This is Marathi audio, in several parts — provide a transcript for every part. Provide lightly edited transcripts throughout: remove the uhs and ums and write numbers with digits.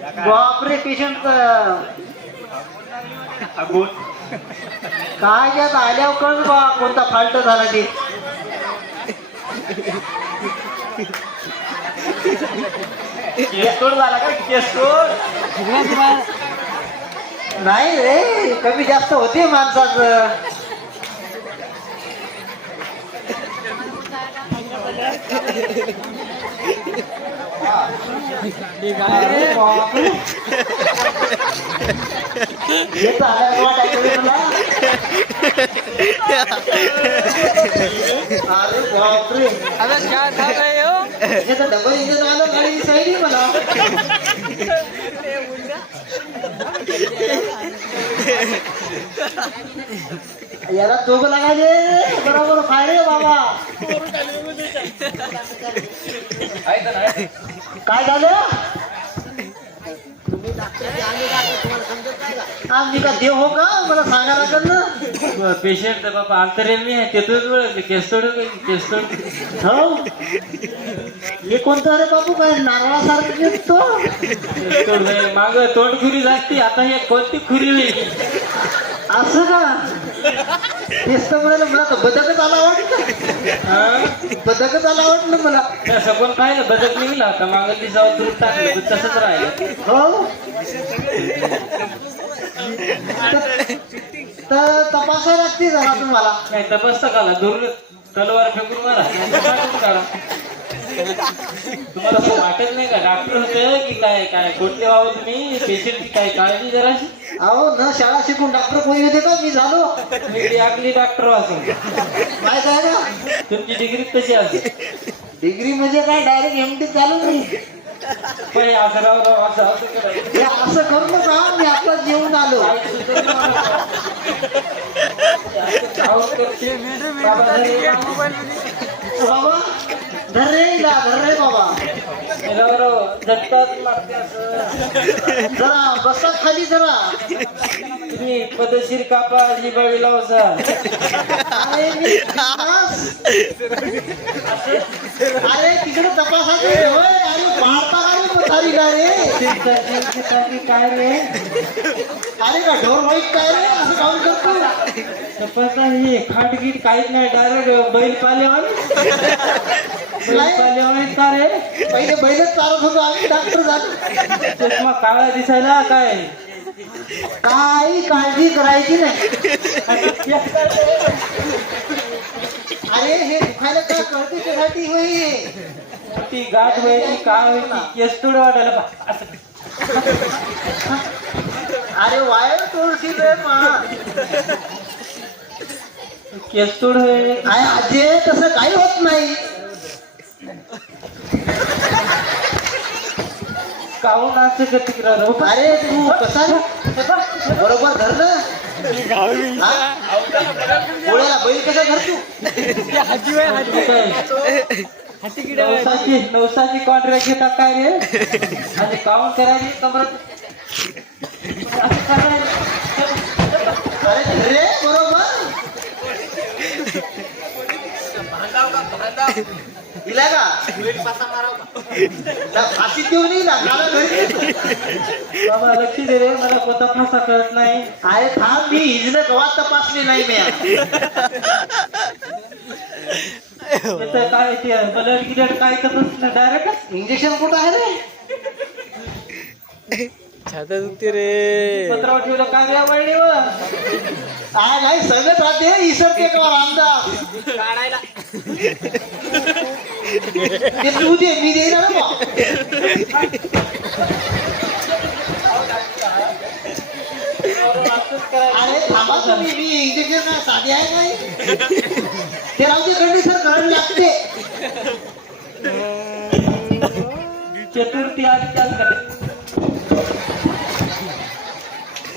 बापरे पेशंट काय यात आल्यावर कळ बा कोणता फाल्ट झाला ते. केसतोड झाला का केसतोड? नाही रे कमी जास्त होते माणसाचं. अरे बापरे. हे तर आल्यावर वाटायचं तुला. अरे बापरे अबे क्या था रहे हो? हे तर डबल इंजन आलं गाडी दिसायली मला. याला दोघं लागायचे बरोबर फाय रे बाबा. काय झालं? आम्ही का देव हो का मला सांगा लागेल ना. पेशंट बाबा अंतरेमी आहे तिथून ओळखले केसतोड केसतोड. हो हे कोणतं रे बाबू काय नारळासारखं दिसतो. केसतोड होय माग तोंड खुरी जास्ती आता हे कोणती खुरी होईल. असं का तेच तर म्हणाल मला तर बदकच आला वाटलं. बदकच आला वाटलं मला. असं कोण पाहिलं बदक निघला होता माग दिसावर दूर टाकलं तसंच राहिलं. हो तर तपासा लागते जरा तुम्हाला. नाही तपासता काला दूर तलवार फेकून मारा टाकून काढा. तुम्हाला असं वाटत नाही का डॉक्टर होते की काय काय कोणते व्हावं तुम्ही पेशंटची काय काळजी जराशी. अहो न शाळा शिकून डॉक्टर कोणी होते का मी झालो. मी आगली डॉक्टर असून माहित आहे ना तुमची डिग्री तशी असेल. डिग्री म्हणजे काय डायरेक्ट एमडी चालू मी. पण असं राव राव असं असं करायचं. हे असं करू नका मी आता जेवून आलो. बाबा धर रे बाबा. जरा बसा खाली जरा. तुम्ही पदशीर कापा ही बावी लावसा. अरे मी अरे तिकडे तपासायचं होय. अरे मारता रे काय रे. अरे का ढोर वाईट काय रे असं काम करतो. तपासा हे खाटगीट काहीच नाही डायरेक्ट बैल पाल्यावर का रे. पहिले बैलच चालत होतो आम्ही डॉक्टर झालो. चष्मा काळा दिसायला काय काही काळजी करायची नाही. अरे हे दुखायला काय कळते त्यासाठी होई. ती गाठ व्हायची काय व्हायची केस तोड वाटायला पा असं. अरे वायर तोडशी रे मा. केस तोड होय काय आजे तसं काही होत नाही. काहून असं का तिकडं राहू. अरे तू कसा बरोबर धरलं. गोळ्याला बैल कसा धरतो. नवसाची कॉन्ट्रॅक्ट घेतात काय रे आणि काउंट करायची कमरत. अरे रे बरोबर दिला का फाशी देऊ नाही ना बाबा लक्ष दे रे मला कोणता फासा कळत नाही. अरे थांब मी हिजनं गवात तपासली नाही मी. त्याचं काय ते ब्लड गिलड काय तपासलं डायरेक्ट इंजेक्शन कुठं आहे रे. छाता दुखते रे. पत्रावर ठेवलं काय रे वळणीवर. काय नाही सगळं राहते इसरते का रामदास काढायला ते तू दे मी देईन ना बा. अरे थांबा तुम्ही मी इंजेक्शन साधी आहे नाही. ते राहू दे कंडिशन करंट लागते. चतुर्थी आधी चाल करे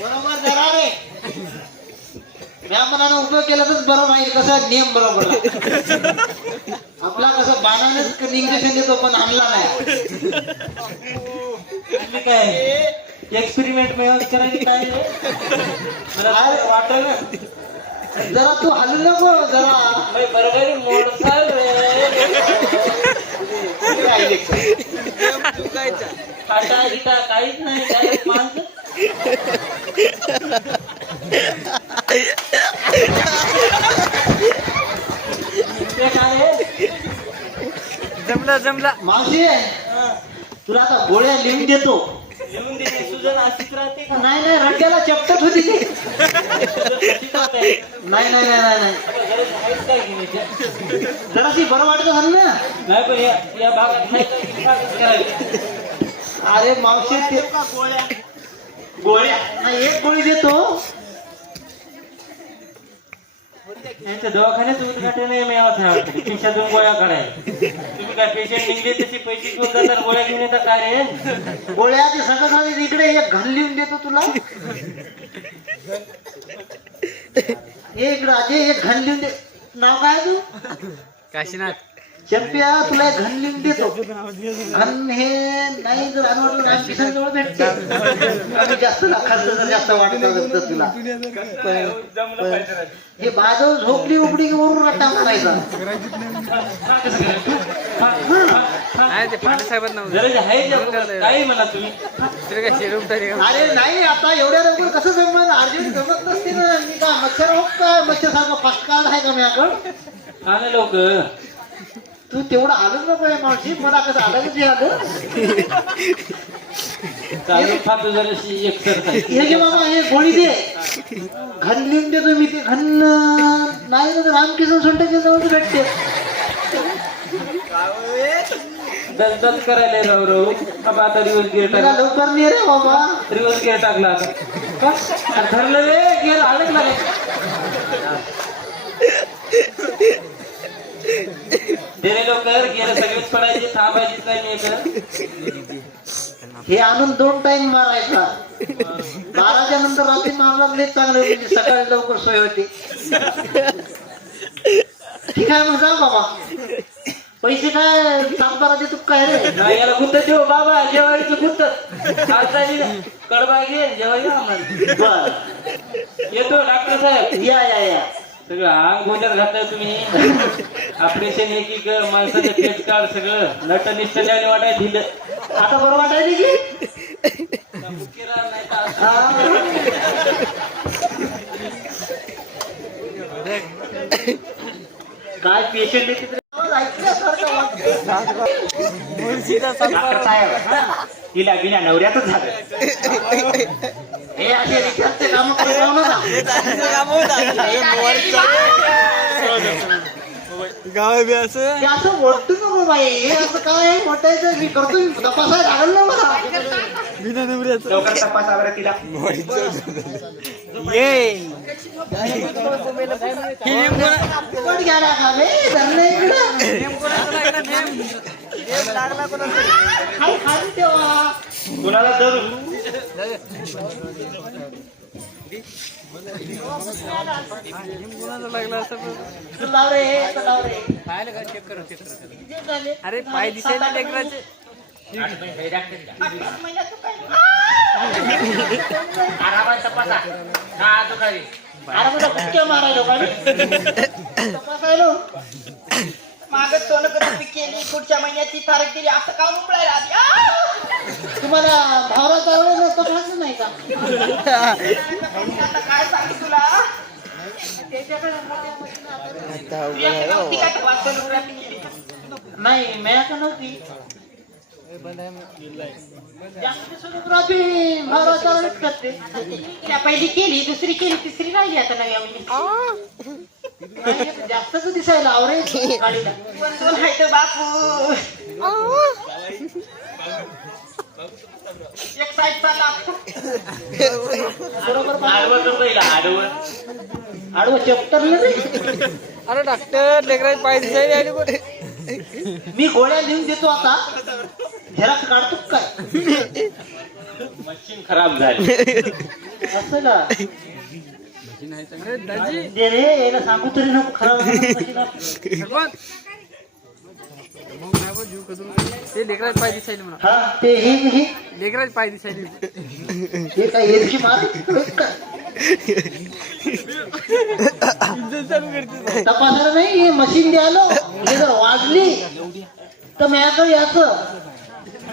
बरोबर जरा रे. व्यामनानं उपयोग केला तर बरोबर आहे. कसा नियम बरोबर आपला कसं बाणानेच इंजेक्शन देतो पण आणला नाही. काय एक्सपेरिमेंट मिळवून करायची काय मला वाटलं ना. जरा तू हलू नको जरा. बरोबर मोडसाल रे. इंजेक्शन फाटा गिटा काहीच नाही डायरेक्ट माणसं ते काय आहे? जमला मावशी तुला आता गोळ्या लिहून देतो. लिहून दिली सुजन अशीच राहते का? नाही नाही रट्ट्याला चपटत होती ती. अशीच राहते. नाही नाही नाही नाही नाही. आता गरज आहेच काय घेण्याची? जराशी बरं वाटत असेल ना. नाही पण या भागात नाही काय करायचं? अरे मावशी ते गोळ्या नाही एक गोळी देतो. यांच्या दवाखान्यात उद्घाटन आहे मी आवाज वाटतं खिशातून गोळ्या काढायला. तुम्ही काय पेशंट निघले त्याचे पैसे घेऊन जातात गोळ्या घेऊन येतात काय रे? गोळ्याचे सगळं सांगितलं इकडे एक घन लिहून देतो तुला. एक राजे एक घन लिहून दे. नाव काय तू? काशीनाथ चंपिया तुला एक घन लिहून देतो. घन हे नाही जर अनवडलं नाही किसान जवळ भेटते. आणि जास्त खर्च जर जास्त वाटत असेल तर तुला हे बाजू झोपडी उपडी वरून रट्टा मारायचा. नाही ते पांडे साहेबांना गरज आहे काही म्हणा तुम्ही. अरे नाही आता एवढ्या लवकर कसं जमणार? अर्जंट जमत नसते ना. मी काय मच्छर होत काय मच्छर सारखं फटकाल आहे का माझ्याकडं? आलं लवकर. तू तेवढं आलं नको आहे मावशी. मला कसं आलं जे आलं चालू खातो जराशी एक्सरसाइज. हे घे मामा हे गोळी दे. घन लिहून देतो मी ते घन नाही तर रामकिशन सोंटाच्या जवळ भेटते. दस करायला राव राव. आता रिवर्स गिअर मला टाकला. लवकर नाही रे बाबा. रिवर्स गिअर टाकला आता. का? धरलं रे गिअर अडकला रे. दे रे लवकर गिअर सगळेच पडायचे थांबायचीच नाही एक. हे आणून 2 टाइम मारायचा. 12च्या नंतर रात्री मारला लय चांगलं म्हणजे सकाळी लवकर सोय होती. ठीक आहे मग जा बाबा. पैसे काय 7-12 देतो काय रे? नाही याला गुत्त देऊ बाबा जेवायचं गुत्त. कडबा घे जेव्हा या आम्हाला. बर येतो डॉक्टर साहेब. या या या. सगळं अंग गोंड्यात घातलंय तुम्ही. ऑपरेशन एक माणसाचं पेट काढ सगळं नट निष्ठल्याने वाटाय दिलं. आता बरं वाटायला की नाही तर हा. काय पेशंट आहे तिथे ऐकल्यासारखं वाटतं. डॉक्टर साहेब हिला बिना नवऱ्यातच झालं. हे असे रिचार्जचे काम करत राहू नका. गाव बी असं हे असं मोठं नको बाई. हे असं काय मोठायचं मी करतो. मी तपासायला लागल ना मला. बिना नंबऱ्याचं लवकर तपासा बरं तिला. ये पण घ्या ना का बे? धरलं इकडं. खाली खाली ठेवा. कुणाला धरून कोणाचं लागलं असं तू लाव रे हे, तू लाव रे. पाहायला का चेक करा किती झाले? अरे पाय दिसायला लेकराचे अरे मला कुठच्या मारायला का रे? तपासायला. मागं सोनोग्राफी केली पुढच्या महिन्यात ती तारीख दिली असं काम उकळायला आधी. तुम्हाला भावराचा वेळेस तपासलं नाही का? आता काय सांगू तुला त्याच्याकडे मोठ्या मशीन आता तुझ्याकडे नव्हती का तेव्हा सोनोग्राफी केली? नाही माझ्याकडे नव्हती. जास्त सोनोग्राफी भावराचा वेळेस करते. तिला पहिली केली दुसरी केली तिसरी राहिली आता नव्या म्हणजे नाही, जास्तच दिसायला आवरे गाडीला. 2 आहे तो बापू. एक साईड चालला बरोबर आडवं आडवं चप्टरलं रे. अरे डॉक्टर लेकराचे पाय दिसायला आले पण मी गोळ्या लिहून देतो आता. झेरॉक्स काढतो काय? मशीन खराब झाली. असं का? अरे दाजी दे रे याला सांगू तरी नको खराब मशीन आपली. सरपंच मग नाही बा जीव कसून ते लेकराचे पाय दिसायले म्हणा हा ते हे लेकराचे पाय दिसायले हे काय हेरकी मार तपासायला नाही. हे मशीन द्यालो हे जर वाजली तर माझ्याकडे याचं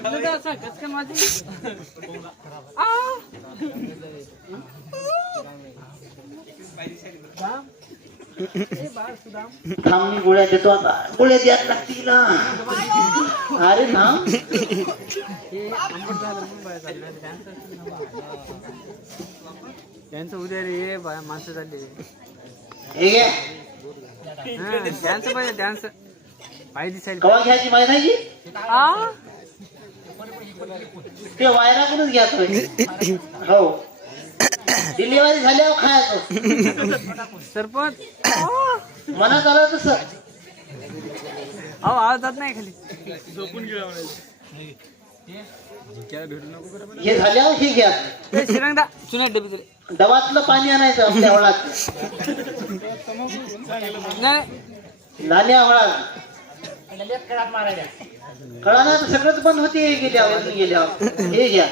असं कचकन वाजली. थांब मी गोळ्या देतो आता. गोळ्या द्यायला लागतील ना. अरे थांब. त्यांचं उद्या रे माणसं चालली. हे घे. डान्स पाहिजे डान्स पाय दिसायला. कवा घ्यायची माहिती नाही की? ते वायराकडूनच घ्या तुम्ही. हो डिलिव्हरी झाल्यावर खायचं. सरपंच मनात आलं तसं. अहो आवाज जात नाही खाली. हे झाल्यावर हे घ्या. ए, शिरंगदा चुने डबी तरी. दवातलं पाणी आणायचं आपल्या हळात. नाही लाल्या हळात कळा तर सगळंच बंद होते. गेल्यावर हे घ्या.